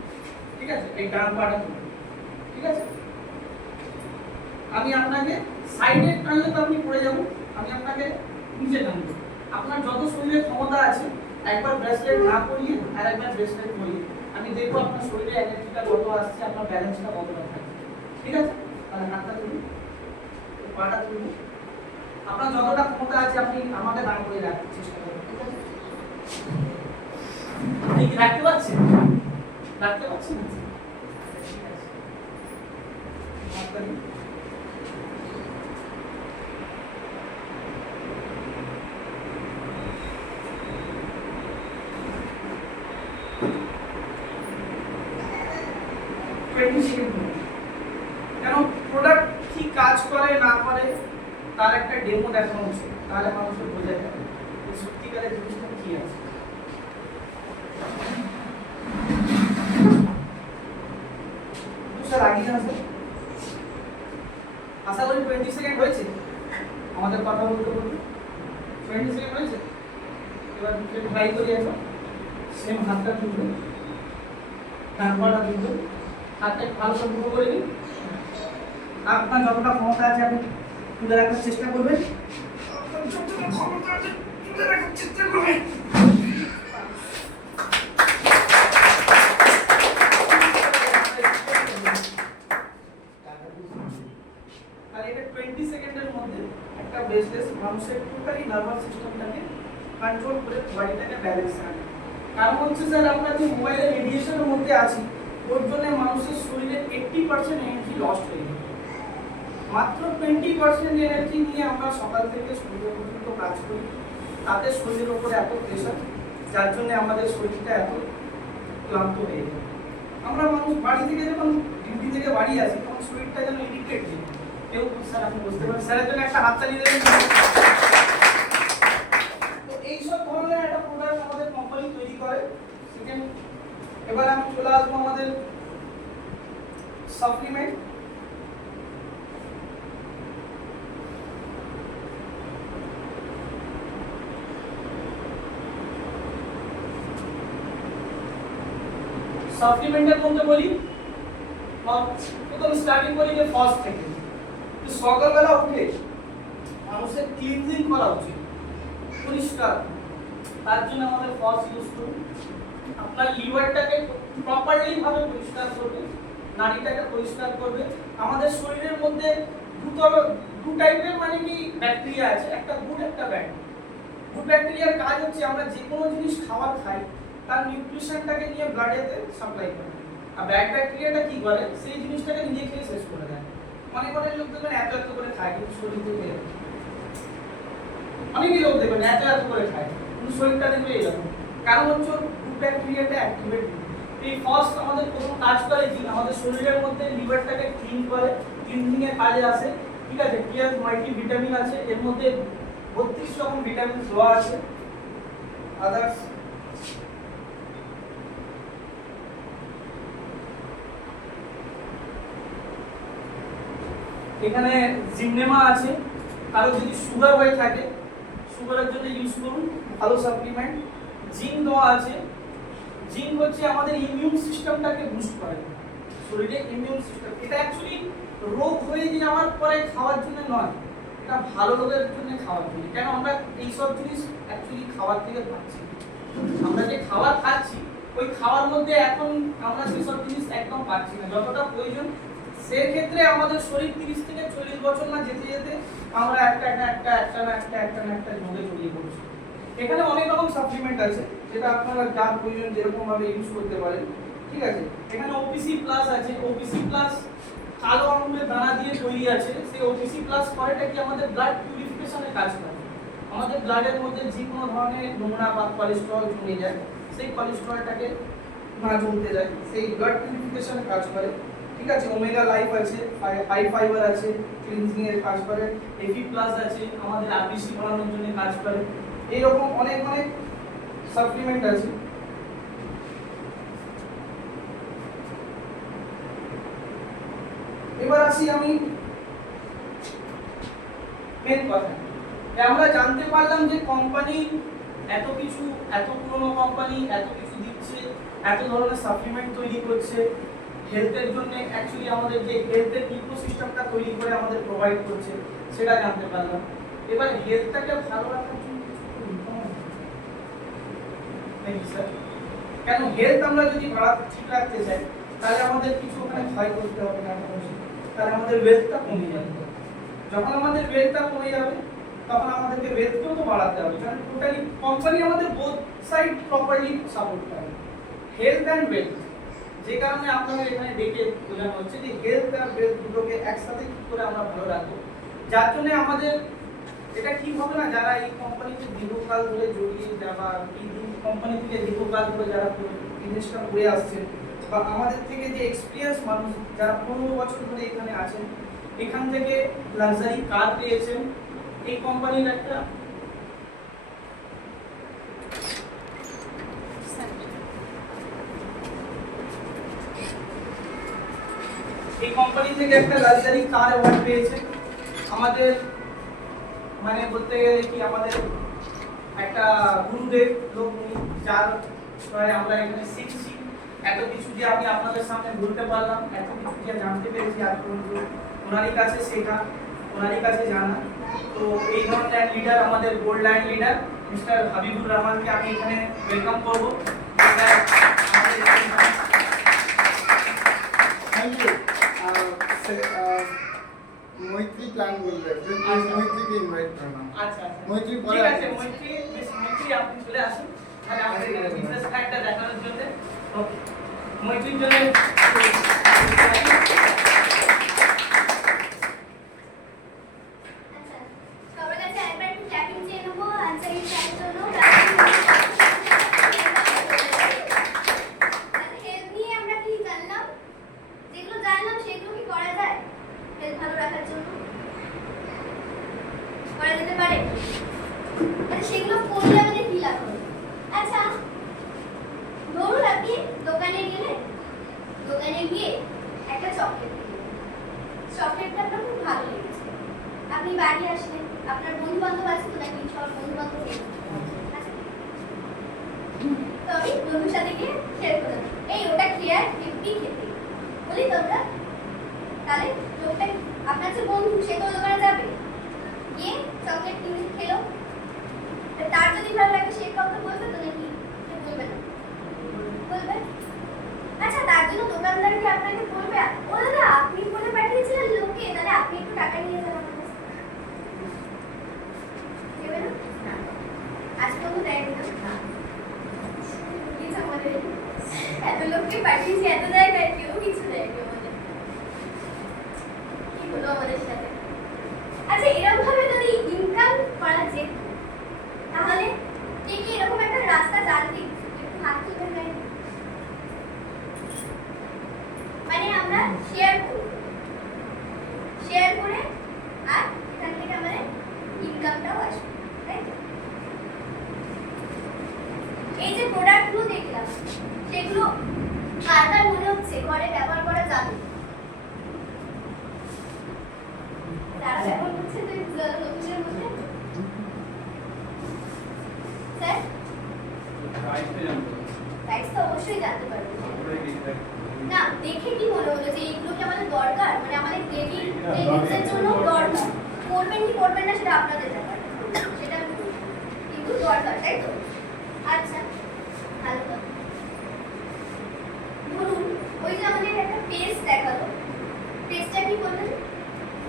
ঠিক আছে? এই ডান পাটা, ঠিক আছে? আমি আপনাকে সাইডে টানলে তো আপনি পড়ে যাবেন, আমি আপনাকে নিচে টানবো। আপনার যত শরীরে ক্ষমতা আছে একবার ব্রেসলেট না করিয়ে আর একবার ব্রেসলেট করিয়ে আমি দেখবো আপনার শরীরে এনার্জিটা কত আসছে, আপনার ব্যালেন্সটা কতটা থাকে। ঠিক আছে? তাহলে হাতটা তুলুন, পাটা তুলুন। আপনার যতটা ক্ষমতা আছে আপনি আমাকে দাঁড় করে রাখার চেষ্টা করবেন, ঠিক আছে? আপনি কি রাখতে পারছেন? রাখতে পারছেন? ঠিক আছে। হাতটা দিন। কেন প্রোডাক্ট কি কাজ করে না করে তার একটা ডেমো দেখানো উচিত, তাহলে মানুষের বোঝা যাবে যে সত্যিকারের জিনিসটা কি আছে। স্যার আগিয়ে আসবে, আশা করি 20 সেকেন্ড হয়েছে আমাদের কথা বলতে বলতে। 20 সেকেন্ড হয়েছে, এবার ট্রাই করি একবার। সেম হাতটা তুলবেন, ডান পাটা তুলবেন, হাতটা একটু ভালো করে মুখ করে দিন। আপনার যতটা ক্ষমতা আছে আপনি তুলে রাখার চেষ্টা করবেন। যতটা ক্ষমতা আছে তুলে রাখার চেষ্টা করবেন। আর এটা 20 সেকেন্ডের মধ্যে একটা ব্রেসলেস মানুষের টোটালি নার্ভাস সিস্টেমটাকে কন্ট্রোল করে বডিটাকে ব্যালেন্স রাখে। কারণ হচ্ছে স্যার আমরা যে মোবাইলের রেডিয়েশনের মধ্যে আছি ওর জন্য মানুষের শরীরের 80% এনার্জি লস্ট হয়ে যায়। মাত্র 20% এনার্জি নিয়ে আমরা সকাল থেকে সন্ধ্যা পর্যন্ত কাজ করি, তাতে শরীরের উপরে এত প্রেশার, যার জন্য আমাদের শরীরটা এত ক্লান্ত হয়ে যায়। আমরা মানুষ বাড়ি থেকে যখন ডিউটি থেকে বাড়ি আসি তখন শরীরটা যেন ইরিটেট যায়। কেউ স্যার আপনি বুঝতে পারেন, স্যারের জন্য একটা হাততালি দেবেন। তো এইসব ধরনের একটা প্রোডাক্ট আমাদের কোম্পানি তৈরি করে। সেকেন্ড, এবার আমি চলে আসবো আমাদের সাপ্লিমেন্ট। সাপ্লিমেন্টের মধ্যে বলি প্রথম স্টার্টিং করি যে ফার্স্ট থেকে সকালবেলা উঠে মানুষের ক্লিনজিং করা উচিত, পরিষ্কার। তার জন্য আমাদের ফার্স্ট ইউজ করুন। আপনার লিভারটাকে প্রপারলি ভাবে পরিষ্কার করবে, নাড়িটাকে পরিষ্কার করবে। আমাদের শরীরের মধ্যে দু টাইপের মানে কি ব্যাকটেরিয়া আছে, একটা গুড একটা ব্যাড। গুড ব্যাকটেরিয়ার কাজ হচ্ছে আমরা যে কোনো জিনিস খাবার খাই তার নিউট্রিশনটাকে নিয়ে ব্লাডেতে সাপ্লাই করে। আর ব্যাড ব্যাকটেরিয়াটা কি করে, সেই জিনিসটাকে নিজে খেয়ে শেষ করে দেয়। অনেক অনেক লোক দেখবেন এত এত করে খায় কিন্তু শরীর থেকে, অনেকই লোক দেখবেন এত এত করে খায় কিন্তু শরীরটা দেখবে এরকম। কারণ হচ্ছে গুড ব্যাকটেরিয়াটা অ্যাক্টিভেট। এই ফার্স্ট আমাদের প্রথম কাজ করে কি আমাদের শরীরের মধ্যে লিভারটাকে ক্লিন করে, ক্লিনজিং এর কাজে আসে, ঠিক আছে। প্লাস মাল্টি ভিটামিন আছে, এর মধ্যে 32 রকম ভিটামিন দেওয়া আছে। আদার্স এখানে জিমনেমা আছে, কারো যদি সুগার হয়ে থাকে সুগারের জন্য ইউজ করুন, ভালো সাপ্লিমেন্ট। জিঙ্ক দেওয়া আছে। জিঙ্ক হচ্ছে আমাদের ইমিউন সিস্টেমটাকে বুস্ট করে, শরীরে ইমিউন সিস্টেম। এটা অ্যাকচুয়ালি রোগ হয়ে যাওয়ার পরে খাওয়ার জন্য নয়, এটা ভালো রোগের জন্য খাওয়ার জন্য। কেন আমরা এইসব জিনিস অ্যাকচুয়ালি খাওয়ার থেকে পাচ্ছি, আমরা যে খাবার খাচ্ছি ওই খাওয়ার মধ্যে এখন আমরা সেসব জিনিস একদম পাচ্ছি না যতটা প্রয়োজন। সেক্ষেত্রে আমাদের শরীর 30 থেকে 40 বছর না যেতে যেতে আমরা একটা রোগে জড়িয়ে পড়ছি। এখানে অনেক রকম সাপ্লিমেন্ট আছে যেটা আপনারা যার প্রয়োজন যেরকম ভাবে ইউজ করতে পারেন, ঠিক আছে। এখানে ওপিসি প্লাস আছে। ওপিসি প্লাস কালো আঙুরের দানা দিয়ে তৈরি আছে। সেই ওপিসি প্লাস করেটা কি আমাদের ব্লাড পিউরিফিকেশনের কাজ করে। আমাদের ব্লাডের মধ্যে যে কোনো ধরনের নোংরা বা কোলেস্টেরল জমে যায়, সেই কোলেস্টেরলটাকে না জমতে যায়, সেই ব্লাড পিউরিফিকেশনের কাজ করে, ঠিক আছে। ওমেগা লাইফ আছে, হাই ফাইবার আছে, ক্লিনজিং এর কাজ করে। এফি প্লাস আছে, আমাদের আরবিসি বাড়ানোর জন্য কাজ করে। এইরকম অনেক অনেক সাপ্লিমেন্ট আছে। এবার আসি আমি মেন কথা, আমরা জানতে পারলাম যে কোম্পানি এত কিছু, এত পুরনো কোম্পানি এত কিছু দিচ্ছে, এত ধরনের সাপ্লিমেন্ট তৈরি করছে হেলথের জন্য। অ্যাকচুয়ালি আমাদের যে হেলথের ইকোসিস্টেমটা তৈরি করে আমাদের প্রোভাইড করছে সেটা জানতে পারলাম। এবার হেলথটাকে ভালো রাখার জন্য স্যার, কেন হেলথ আমরা যদি ঠিক রাখতে চাই তাহলে আমাদের কিছু ওখানে ক্ষয় করতে হবে না। তাহলে আমাদের ওয়েলথটা কমে যাবে। যখন আমাদের ওয়েলথটা কমে যাবে তখন আমাদেরকে ওয়েলথকেও তো বাড়াতে হবে, কারণ টোটালি কোম্পানি আমাদের বোথ সাইড প্রপারলি সাপোর্ট করে, হেলথ অ্যান্ড ওয়েলথ। যে কারণে আপনাদের এখানে ডেকে বোঝানো হচ্ছে যে হেলথ আর ওয়েলথ দুটোকে একসাথে কি করে আমরা ভালো রাখবো, যার জন্য আমাদের এটা ঠিক হবে না যারা এই কোম্পানিতে দীর্ঘকাল ধরে জড়িয়ে যাবা, এই কোম্পানি থেকে দীর্ঘকাল ধরে যারা ইনভেস্টটা করে আসছে, বা আমাদের থেকে যে এক্সপিরিয়েন্স মানুষ যারা 15 বছর ধরে এখানে আছেন, এখান থেকে লাক্সারি কার পেয়েছেন, এই কোম্পানির একটা এই কোম্পানি থেকে একটা লাক্সারি কার অ্যাওয়ার্ড পেয়েছে। আমাদের মানে বলতে গেলে কি আমাদের একটা গুরুদেব লোক উনি, যার সহায় আমরা এখানে শিখছি, এত কিছু যে আমি আপনাদের সামনে বলতে পারলাম, এত কিছু যে জানতে পেরেছি আজ পর্যন্ত ওনারই কাছে শেখা, ওনারই কাছে জানা। তো এই ধরনের লিডার আমাদের gold line leader mister Habibur রহমানকে আমি এখানে ওয়েলকাম করবো। थैंक यू मैत्री प्लान बोल रहे थे, मैत्री के इनवाइट करना। আচ্ছা আচ্ছা মৈত্রী ঠিক আছে, মৈত্রী আপনি চলে আসুন তাহলে আমাদের এখানে বিজনেস ফ্যাক্টটা দেখানোর জন্য। ওকে, মৈত্রীর জন্য আচ্ছা, সবার কাছে একবার একটু ক্ল্যাপিং চেয়ে নেবো আনসারিং চায়ের জন্য। হেলথ নিয়ে আমরা কি জানলাম? যেগুলো জানলাম সেগুলো কি করা যায় হেলথ ভালো রাখার জন্য? করা যেতে পারে? আচ্ছা, সেগুলো করলে আমাদের কি লাভ হবে? আচ্ছা, ধরুন আপনি দোকানে গেলেন, দোকানে গিয়ে একটা চকলেট কিনলেন, চকলেটটা আপনার খুব ভালো লেগেছে, আপনি বাড়ি আসলেন, আপনার বন্ধু বান্ধব আছে তো নাকি? সব বন্ধু বান্ধব আছে, তো আমি বন্ধুর সাথে গিয়ে শেয়ার করলাম, এই ওটা খেয়ে আর হেব্বি খেতে বলি তো আমরা। তাহলে লোকটা আপনার যে বন্ধু সে তো দোকানে যাবে, গিয়ে চকলেট কিনে খেলো, তার যদি ভালো লাগে সে কাউকে বলবে তো নাকি? বলবে না, বলবে। আচ্ছা, তার জন্য দোকানদার কি আপনাকে বলবে ও দাদা আপনি বলে পাঠিয়েছিলেন লোককে, তাহলে আপনি একটু টাকা নিয়ে যান আমার কাছে? দেবে না? আজ পর্যন্ত দেয়নি না। প্লিজ আমাদের এত লোককে পাঠিয়েছি এত জায়গায়, কেউ কিছু দেয়নি আমাদের। কি হলো আমাদের সাথে? আচ্ছা, এরকম ভাবে যদি ইনকাম করা যেত তাহলে কে কি এরকম একটা রাস্তা জানতে একটু হাত তুলে নেয়? মানে আমরা শেয়ার করব, শেয়ার করে আর এখান থেকে আমাদের ইনকামটাও আসবে, তাই তো? এই যে প্রোডাক্টগুলো দেখলাম সেগুলো কার কার মনে হচ্ছে ঘরে ব্যবহার করা যাবে? যারা ব্যবহার করছে তো নতুনের মধ্যে স্যার প্রাইস তো অবশ্যই জানতে পারবো না। দেখে কি মনে হলো যে এইগুলো কি আমাদের দরকার, মানে আমাদের ডেইলি নিডসের জন্য দরকার? করবেন কি করবেন না সেটা আপনাদের ব্যাপার, সেটা কিন্তু দরকার, তাই তো? আচ্ছা, ভালো কথা। ধরুন ওই যে আমাদের একটা পেস্ট দেখালো, পেস্টটা কি বললেন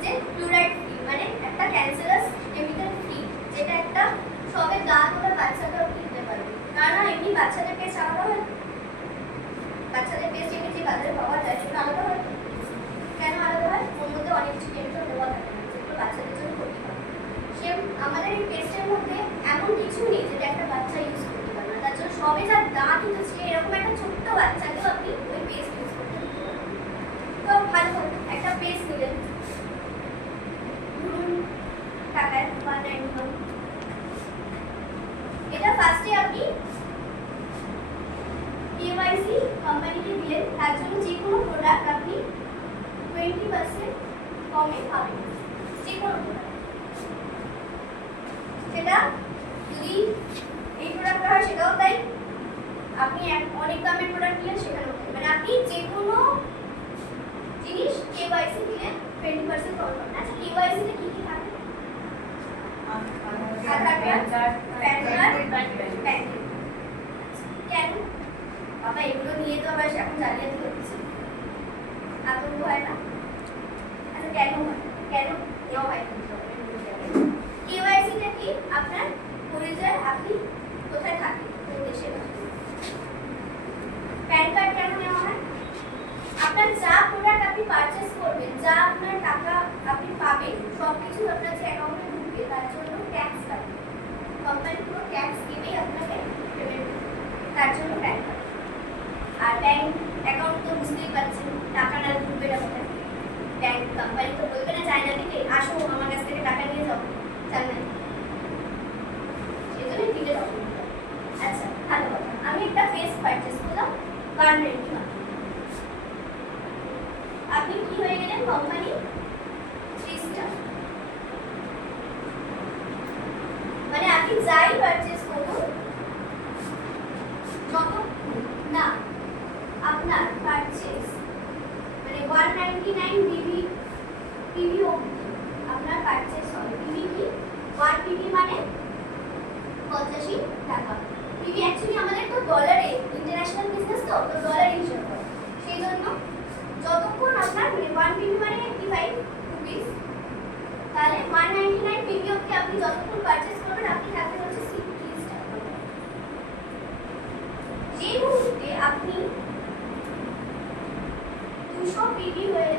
যে ফ্লুরাইড ফ্রি, মানে একটা ক্যান্সারাস কেমিক্যাল ফ্রি, যেটা একটা সবে দাঁত ওরা বাচ্চাটাও কিনতে পারবে। না এমনি বাচ্চাদের পেস্ট আলাদা হয়, বাচ্চাদের পেস্ট এমনি যে বাজারে পাওয়া যায় সেটা আলাদা হয়। কেন আলাদা হয়? ওর মধ্যে অনেক কিছু কেমিক্যাল দেওয়া থাকে না, যেগুলো বাচ্চাদের জন্য ক্ষতি হয়। সেম আমাদের এই পেস্টের মধ্যে এমন কিছু নেই যেটা একটা বাচ্চা ইউজ করতে পারে না, তার জন্য সবে যার দাঁত উঠেছে এরকম একটা ছোট্ট বাচ্চাকেও আপনি ওই পেস্ট ইউজ করতে পারেন। তো ভালো একটা পেস্ট নিলেন, ধরুন টাকায় 191, এটা ফার্স্টে আপনি কেওয়াইসি কোম্পানিকে দিলেন, তার জন্য যে কোনো প্রোডাক্ট আপনি 20% কমে পাবেন, যে কোনো প্রোডাক্ট। সেটা যদি এই প্রোডাক্টটা হয় সেটাও তাই, আপনি অনেক দামের প্রোডাক্ট নিলেন সেখানেও তাই, মানে আপনি যে কোনো জিনিস কেওয়াইসি দিলে 20% কম পাবেন। আচ্ছা, কেওয়াইসি তে কি কি থাকে? আধার কার্ড, প্যান কার্ড, ব্যাংক। কেন বাবা এগুলো নিয়ে তো আবার এখন জালিয়াতি হচ্ছে, আতঙ্ক হয় না? কেন হয়, কেন নেওয়া হয় কেওয়াইসিটা কি আপনার পরিচয়, আপনি কোথায় থাকেন, কোন দেশে থাকেন। প্যান কার্ড কেন নেওয়া হয়, আপনার যা প্রোডাক্ট আপনি পারচেজ করবেন, যা আপনার টাকা আপনি পাবেন, সবকিছু আপনার যে অ্যাকাউন্টে ঢুকবে তার জন্য ট্যাক্স কাটবে, কোম্পানি পুরো ট্যাক্স দিবেই আপনাকে পেমেন্ট, তার জন্য প্যান কার্ড। আর ব্যাংক অ্যাকাউন্ট তো বুঝতেই পারছেন, টাকা না ঢুকবে না কোথায়, ব্যাংক কোম্পানি তো বলবে না চায়না থেকে আসো আমার কাছ থেকে টাকা নিয়ে যাও, চান না, সেই জন্য দিতে হবে। আচ্ছা ভালো কথা, আমি একটা পেস্ট পারচেজ করলাম গার্মেন্টের মাধ্যমে, আপনি কি হয়ে গেলেন কোম্পানি 3 স্টার, মানে আপনি যাই পারচেজ করুন যত না আপনার পারচেজ মানে 199 পিভি আপনার পারচেজ হবে। পিভি কি 1 পিভি মানে 85 টাকা। পিভি অ্যাকচুয়ালি আমাদের তো ডলারে, ইন্টারন্যাশনাল বিজনেস তো ডলারে হিসাব হয়, সেই জন্য যতক্ষণ আপনার 1 পিভি মানে 85 রুপিস, তাহলে 199 পিভি অবধি আপনি যতক্ষণ পারচেজ করবেন আপনি থাকবেন হচ্ছে 60 স্টার। যে মুহূর্তে আপনি 200 পিভি হয়ে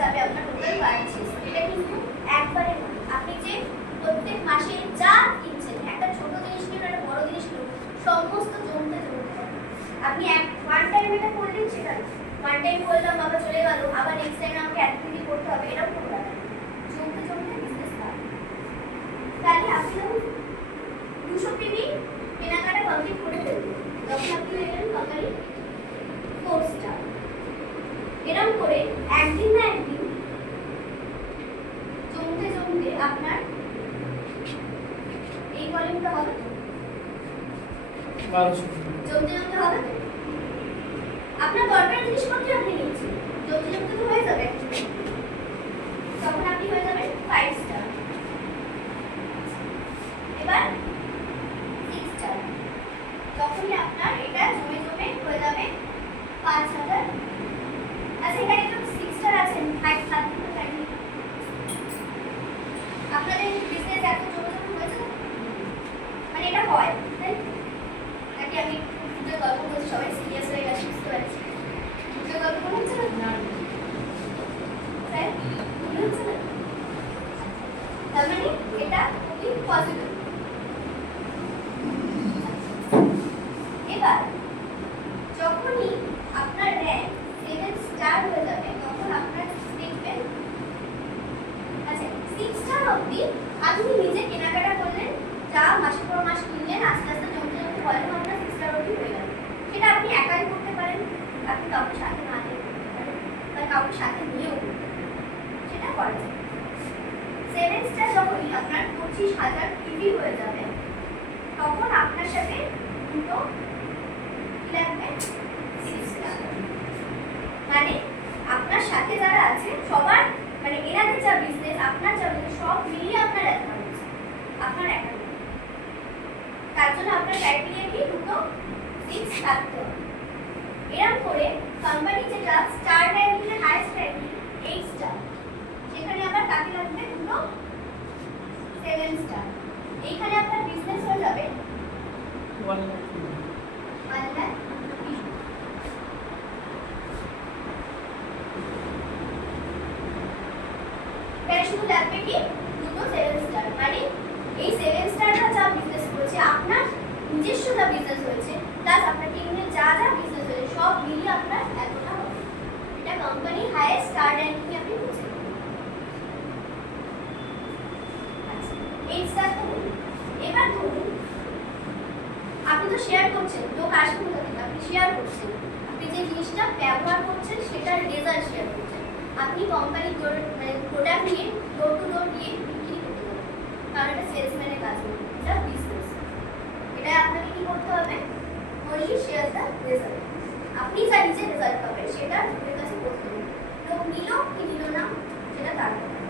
যাবে আপনার টোটাল পারচেজ, এটা কিন্তু একবারে নয়, আপনি যে প্রত্যেক মাসে যা কিনছেন, একটা ছোট জিনিস কিনুন একটা বড় জিনিস কিনুন, সমস্ত জমতে জমতে আপনি ওয়ান টাইম এটা করলেন, সেটা ওয়ান টাইম করলাম বাবা চলে গেল, আবার নেক্সট টাইম আমাকে অ্যাক্টিভিটি করতে হবে, এটাও কোনো ব্যাপার না, জমতে জমতে বিজনেস বাড়বে। তাহলে আপনি যখন 200 পিভি কেনাকাটা কমপ্লিট করে ফেলবেন, তখন আপনি হয়ে গেলেন কোম্পানি 4 স্টার। এরকম করে একদিন না একদিন জমতে জমতে আপনার এই ভলিউমটা হবে তো, 1200 জমতে জমতে হবে তো, আপনার দরকারি জিনিসপত্র আপনি নিচ্ছেন, জমতে জমতে তো হয়ে যাবে, তখন আপনি হয়ে যাবেন 5 স্টার। এবার 6 স্টার, তখনই আপনার এটা জমে জমে হয়ে যাবে 5000। আচ্ছা এখানে তো 6 স্টার আছেন, 5 স্টার কিন্তু থাকবে, আপনাদের বিজনেস এত জমে জমে হয়েছে মানে এটা হয় তাই নাকি? আমি যে গল্প বলছি সবাই সিরিয়াস হয়ে গেছে, বুঝতে পারছি, যে গল্প মনে হচ্ছে না স্যার, মনে হচ্ছে না, তার মানে এটা খুবই পজিটিভ। এবার যখনই আপনার র্যাঙ্ক 7 স্টার হয়ে যাবে তখন আপনার দেখবেন, আচ্ছা 6 স্টার অবধি আপনি নিজে কেনাকাটা করলেন, যা মাসের পর মাস কিনলেন, আস্তে আস্তে জমতে জমতে ভলিউম আপনার 6 স্টার অবধি হয়ে গেল। সেটা আপনি একাই করতে পারেন, আপনি কাউকে সাথে না নিয়ে করতে পারেন, বা কাউকে সাথে নিয়েও করতে পারেন, সেটা করা যায়। 7 স্টার যখনই আপনার 25,000 পিভি হয়ে যাবে তখন আপনার সাথে দুটো কি লাগবে 6 স্টার, মানে আপনার সাথে যারা আছে সবার মানে এনাদের যা বিজনেস, আপনার যা বিজনেস, সব মিলিয়ে আপনার অ্যাকাউন্ট আছে, আপনার অ্যাকাউন্ট, তার জন্য আপনার ক্রাইটেরিয়া কি দুটো 6 থাকতে হবে। এরকম করে কোম্পানি যেটা স্টার র্যাঙ্কিং এর হাইয়েস্ট র্যাঙ্কিং 8 স্টার, সেখানে আবার কাকে লাগবে দুটো 7 স্টার, এইখানে আপনার বিজনেস হয়ে যাবে 1 লাখ। 1 লাখ। তাহলে শুধু লাগবে কি দুটো 7 স্টার, মানে এই 7 স্টারটা যা বিজনেস করেছে, আপনার নিজস্ব যা বিজনেস হয়েছে, প্লাস আপনার টিমের যা যা বিজনেস হয়েছে সব মিলিয়ে আপনার এতটা হবে, এটা কোম্পানি হাইয়েস্ট স্টার র্যাঙ্কিং আপনি বুঝে। আচ্ছা 8 স্টার তো বলি, এবার ধরুন আপনি তো শেয়ার করছেন, লোক আসবে কোথা থেকে, আপনি শেয়ার করছেন, আপনি যে জিনিসটা ব্যবহার করছেন সেটার রেজাল্ট শেয়ার করছেন, আপনি কোম্পানির মানে প্রোডাক্ট নিয়ে ডোর টু ডোর গিয়ে বিক্রি করতে পারেন, কারণ এটা সেলসম্যানের কাজ নয়, এটা বিজনেস, এটা আপনাকে কি করতে হবে, only share the result, আপনি যা নিজে রেজাল্ট পাবেন সেটা লোকের কাছে করতে হবে, লোক নিল কি নিল না সেটা তার ব্যাপার,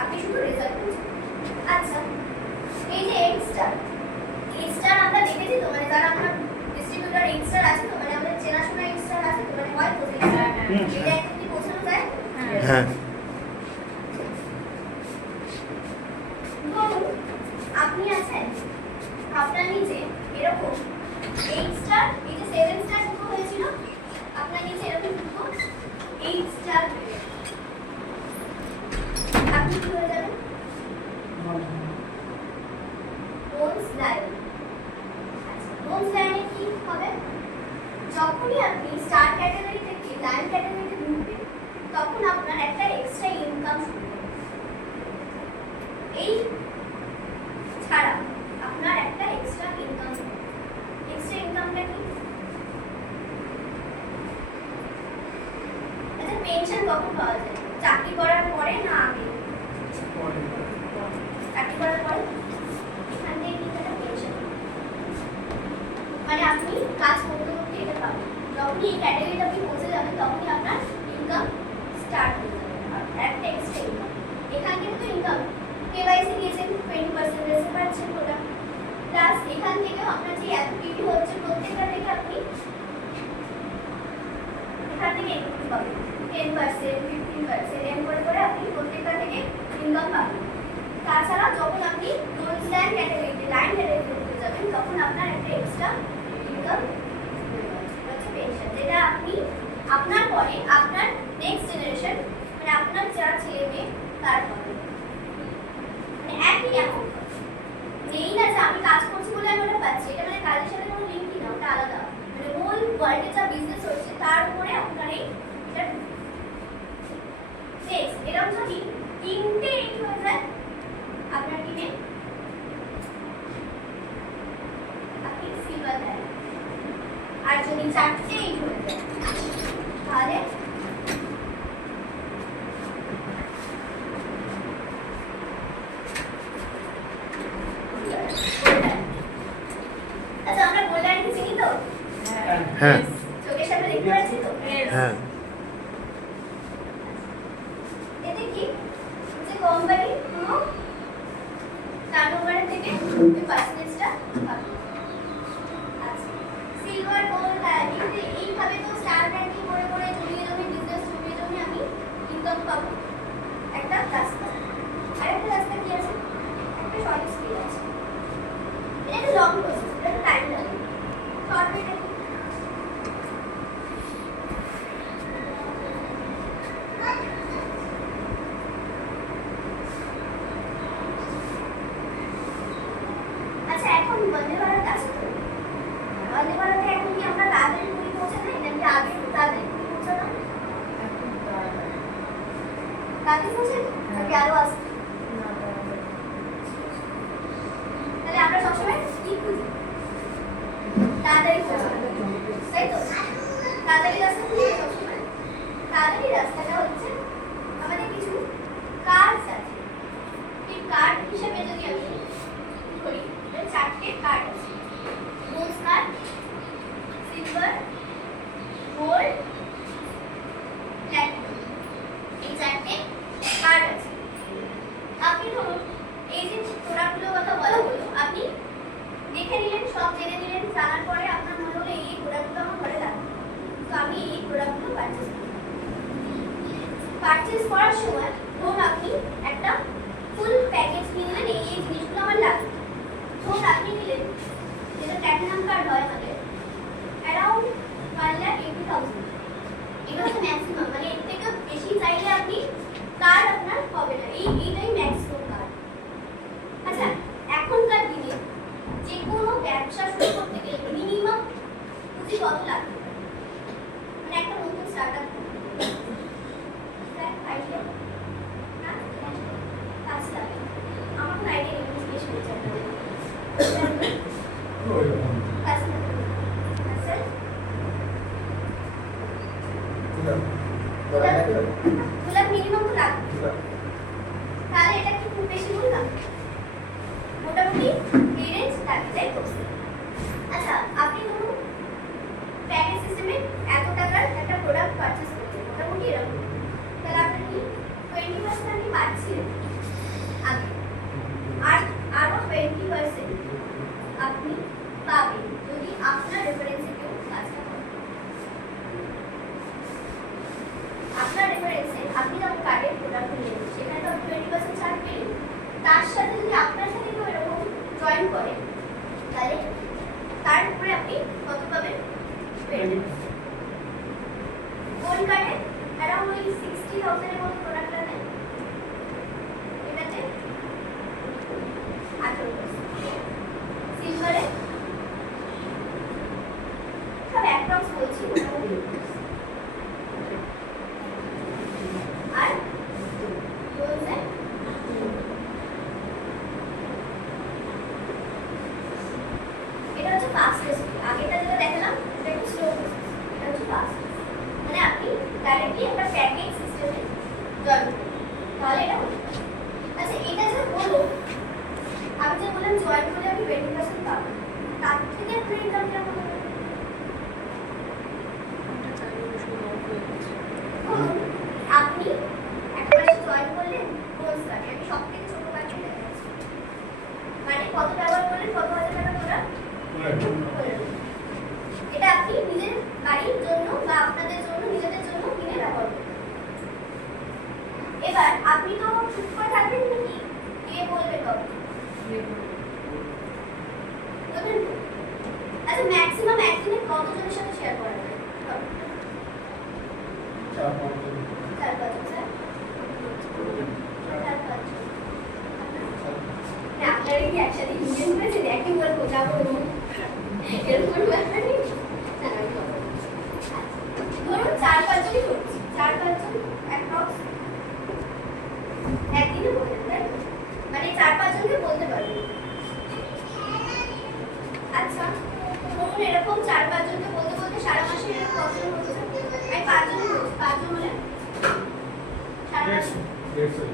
আপনি শুধু রেজাল্ট করছেন। আচ্ছা এই যে 8 স্টার, 8 স্টার আমরা দেখেছি তো, মানে যারা আমরা ডিস্ট্রিবিউটর 8 স্টার আছে তো, মানে আমাদের চেনাশোনা 8 স্টার আছে তো, মানে হয় তো এটা একটু পৌঁছানো যায়, হ্যাঁ ধরুন আপনি আছেন, আপনার নিচে এরকম 8 স্টার, এই যে 7 স্টার দুটো হয়েছিল, আপনার নিচে এরকম দুটো 8 স্টার, আপনি কি হয়ে যাবেন? Bronze lion. আচ্ছা, ব্রোঞ্জ লায়নে কি হবে? যখনই আপনি স্টার ক্যাটাগরি থেকে লায়ন ক্যাটাগরিতে ঢুকবেন, তখন আপনার একটা এক্সট্রা ইনকাম শুরু হবে। এই ছাড়া আপনার একটা এক্সট্রা ইনকাম, এক্সট্রা ইনকামটা কি? আচ্ছা, পেনশন কখন পাওয়া যায়? চাকরি করার পরে না আগে? চাকরি করার পরে এখান থেকে কিন্তু একটা পেনশন, মানে আপনি কাজ করতে করতে এটা পাবেন। যখনই এই ক্যাটাগরিতে আপনি পৌঁছে যাবেন, তখনই আপনার ইনকাম স্টার্ট হয়ে যাবে, আর একটা এক্সট্রা ইনকাম। এখান থেকে তো ইনকাম কেওয়াইসি দিয়েছেন, 20% পাচ্ছেন ওটা, প্লাস এখান থেকেও আপনার যে অ্যাক্টিভিটি হচ্ছে প্রত্যেকটা থেকে আপনি এখান থেকে ইনকাম পাবেন, 10%, 15% এম করে করে আপনি প্রত্যেকটা থেকে ইনকাম পাবেন। তাছাড়া যখন আপনি ব্রোঞ্জ লায়ন ক্যাটাগরিতে, লায়ন ক্যাটাগরিতে ঢুকে যাবেন, তখন আপনার একটা এক্সট্রা ইনকাম হচ্ছে পেনশন, যেটা আপনি আপনার পরে আপনার নেক্সট জেনারেশন, মানে আপনার যারা ছেলে মেয়ে তার পাবেন। মানে একই অ্যামাউন্ট নেই না যে আমি কাজ করছি বলে আমি ওটা পাচ্ছি, এটা মানে কাজের সাথে কোনো লিঙ্কই না, ওটা আলাদা, মানে হোল ওয়ার্ল্ডে যা বিজনেস হচ্ছে তার উপরে আপনার এই এটা নেক্সট। এরকম যদি 3টে 8 হয়ে যায় আপনার টিমে, আপনি সিলভার দেন। আর যদি 4টে 8 হয়ে যায় তাহলে আচ্ছা, আমরা গোল্ডেন চিনি তো, হ্যাঁ চোখের সামনে দেখতে পাচ্ছি তো। হ্যাঁ এতে কি যে কোম্পানি পুরো টার্নওভারের থেকে পার্সেন্টেজটা পাবে। আচ্ছা, সিলভার, গোল্ড, এইভাবে তো স্টার র্যাঙ্কিং করে করে জমিয়ে জমিয়ে বিজনেস জমিয়ে জমিয়ে আমি ইনকাম পাবো। একটা রাস্তা, আরেকটা রাস্তা কি আছে? একটা শর্ট স্কিল আছে, এটা একটা লং প্রসেস, এটা একটা টাইম লাগে। শর্ট ওয়েটা কি? আচ্ছা, এখন বন্দে ভারত আছে তো, বন্দে ভারতে এখন কি আমরা তাড়াতাড়ি পুরী পৌঁছে যাই নাকি আগে তাড়াতাড়ি পুরী পৌঁছানো? তাড়াতাড়ি পৌঁছে নাকি আরো আসতে? তাহলে আমরা সবসময় কি খুঁজি? তাড়াতাড়ি পৌঁছানো, তাই তো? তাড়াতাড়ি রাস্তা খুঁজি সবসময়। তাড়াতাড়ি রাস্তাটা হচ্ছে আমাদের কিছু কার্ড আছে, এই কার্ড হিসেবে যদি আমি করি, 4টে কার্ড আছে, bronze card, silver, gold, platinum, এই 4টে কার্ড আছে। আপনি ধরুন এই যে প্রোডাক্টগুলোর কথা বলা হলো, আপনি দেখে নিলেন, সব জেনে নিলেন, জানার পরে আপনার মনে হলো এই প্রোডাক্টগুলো আমার ঘরে লাগবে, তো আমি এই প্রোডাক্টগুলো পারচেজ করার সময় ধরুন আপনি একটা ফুল প্যাকেজ নিলেন, এই এই জিনিসগুলো আমার লাগবে। ধরুন আপনি নিলেন, যেটা প্ল্যাটিনাম কার্ড হয় আমাদের, অ্যারাউন্ড 1,80,000, এটা হচ্ছে ম্যাক্সিমাম, মানে এর থেকে বেশি চাইলে আপনি কার্ড আপনার হবে না, এইটাই ম্যাক্সিমাম কার্ড। আচ্ছা, এখনকার দিনে যে কোনো ব্যবসা শুরু করতে গেলে মিনিমাম পুঁজি কত লাগবে? মানে একটা নতুন স্টার্টআপ আইডিয়া না 5 লাখ, আমার কোনো আইডিয়া নেই, জিজ্ঞেস করছি আপনাদের। 5 লাখ, স্যার মিনিমাম তো লাগবে, তাহলে এটা কি ফাস্টেস্ট, আগেটা যেটা দেখালাম এটা একটু স্লো প্রসেস, এটা হচ্ছে ফাস্ট। মানে আপনি ডাইরেক্টলি একটা প্যাকেজ সিস্টেমে জয়েন করুন, তাহলে এটা হতে পারে। আচ্ছা, এটা যে হলো, আমি যে বললাম জয়েন করলে আমি 20% পাবো, তার থেকে আপনার ইনকাম কেমন হবে? ধরুন, আপনি একটা মাসে জয়েন করলেন, কোর্স লাগে আমি সব থেকে ছোট বাচ্চা দেখাচ্ছি, মানে কত ব্যবহার করলেন, কত হাজার টাকা তোরা এটা আপনি নিজের বাড়ির জন্য বা আপনাদের জন্য, নিজেদের জন্য কিনে ব্যবহার করবেন। এবার আপনি তো চুপ করে থাকবেন নাকি, কে বলবে কবে বলবেন তো? আচ্ছা, ম্যাক্সিমাম একদিনে কতজনের সাথে শেয়ার করা যায়? 4-5 জন। 4-5 জন, স্যার? 4-5 জন। না, আপনারা কি একসাথে ইউনিয়ন করেছেন? একই বলবো, যাবো এরকম কোনো ব্যাপার নেই। না, আমি বলবো। ধরুন 4-5 জনই করছি, 4-5 জন অ্যাপ্রক্স একদিনে বললেন, তাই তো? মানে 4-5 জনকে বলতে পারবেন। আচ্ছা, ধরুন এরকম 4-5 জনকে বলতে বলতে সারা মাসে এরকম কতজন হচ্ছে? আমি 5 জনই বলছি, 5 জন হলে সারা মাসে 150 জন।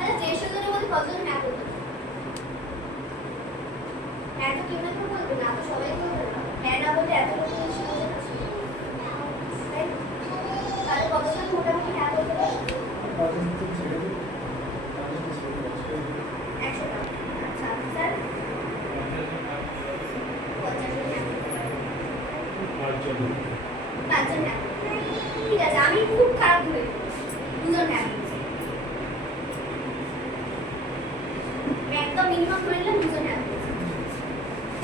আচ্ছা, 150 জনের মধ্যে কতজন হ্যাঁ বলতে পারে? হ্যাঁ তো কেউ না কেউ বলবে, না তো সবাই বলবে না। হ্যাঁ না বললে এত লোক নিশ্চয়ই বোঝা যাচ্ছে না। তাই? তাহলে কতজন মোটামুটি হ্যাঁ বলতে পারে? 100 টা। আচ্ছা, স্যার? 50 জন হ্যাঁ বলতে পারে। 5 জন হ্যাঁ। ঠিক আছে, আমি খুব খারাপ ধরে নিই। 2 জন হ্যাঁ বলছে। একদম মিনিমাম ধরে নিলাম 2 জন হ্যাঁ বলেছে।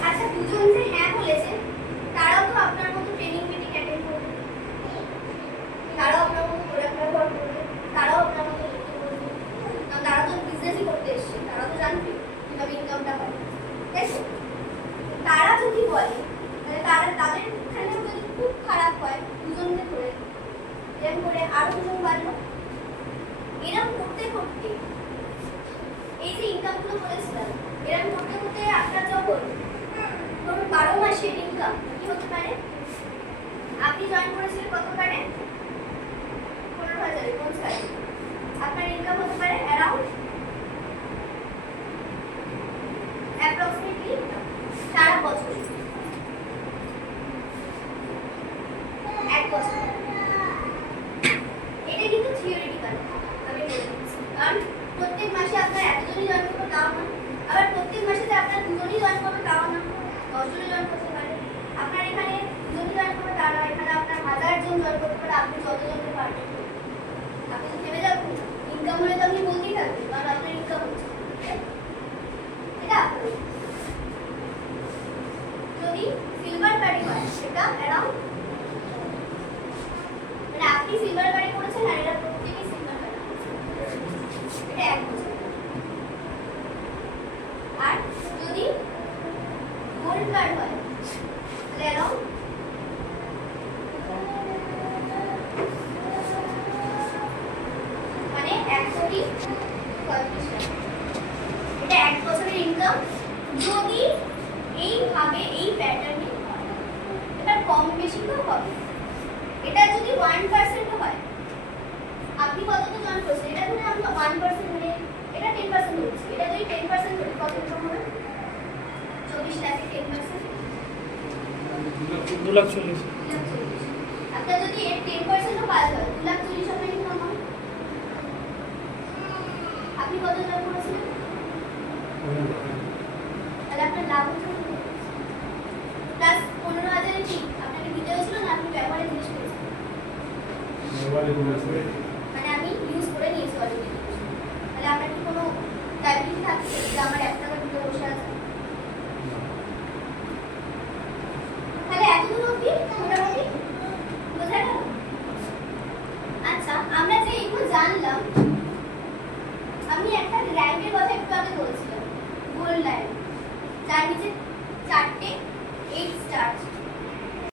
আচ্ছা, 2 জন যে হ্যাঁ বলেছে, তারাও তো আপনার মতো ট্রেনিং মিটিং অ্যাটেন্ড করবে, তারাও আপনার মতো প্রোডাক্ট ব্যবহার করবে, তারাও আপনার মতো লিখতে বলবে, কারণ তারা তো বিজনেসই করতে এসছে, তারা তো জানবে কিভাবে ইনকামটা হয়, তাই তো? তারা যদি বলে, তাহলে তাদের এখানেও যদি খুব খারাপ হয়, 2 জনকে ধরে এরকম করে আরো 2 জন বাড়লো, এরকম করতে করতে এই যে ইনকামগুলো বলেছিলাম, এরকম করতে করতে আপনার যখন ধরুন 12 মাসের ইনকাম কি হতে পারে? আপনি জয়েন করেছিলেন কত পারে? 15,000 কোন সাইজ? আপনার ইনকাম হতে পারে অ্যারাউন্ড অ্যাপ্রক্সিমেটলি 4 বছর, 1 বছর। এটা কিন্তু থিওরিটিক্যাল, আমি বলে দিচ্ছি, কারণ প্রত্যেক মাসে আপনার এতজনই জয়েন করবে তাও না, আবার প্রত্যেক মাসে যে আপনার 2 জনই জয়েন করবে তাও না, 10 জনই জয়েন করতে পারে। আপনার এখানে 2 জনই জয়েন করবে তা না, এখানে আপনার 1000 জন জয়েন করতে পারে, আপনি যতজনকে পারবেন। আপনি তো থেমে যাবেন না, ইনকাম হলে তো আপনি বলতেই থাকবেন, কারণ আপনার ইনকাম হচ্ছে। এটা আপনার যদি সিলভার কার্ডে হয় সেটা অ্যারাউন্ড, মানে আপনি সিলভার কার্ডে করেছেন আর এরা প্রত্যেকেই সিলভার কার্ডে করেছে, এটা 1 বছর। আর যদি গোল্ড কার্ড হয় তাহলে অ্যারাউন্ড মানে 1,35,00,000। এটা 1 বছরের ইনকাম যদি এইভাবে এই প্যাটার্নে হয়। এটা কম বেশি তো হবে, এটা যদি 1% হয়, আপনি কতটা জয়েন করছেন, এটা ধরে আমি 1% মানে এটা 10% হচ্ছে, এটা যদি 10% হলে কত ইনকাম হবে? 24 লাখে 10% 2,40,000। আপনার যদি এর 10% ও পাওয়া হয় 2,40,000 আপনার ইনকাম হবে। আপনি কত জয়েন করেছিলেন? তাহলে আপনার লাভ হচ্ছে প্লাস 15,000 ঠিক আপনাকে দিতে হয়েছিল না, আপনি ব্যবহারে জিনিস করেছেন, মানে আমি ইউজ করে নিয়েছি অলরেডি। তাহলে আপনার কি কোনো লাইবিলিটি থাকছে যে আমার 1 টাকা দিতে বসে আছে? তাহলে এতদূর অবধি মোটামুটি বোঝা গেল। আচ্ছা, আমরা যে এগুলো জানলাম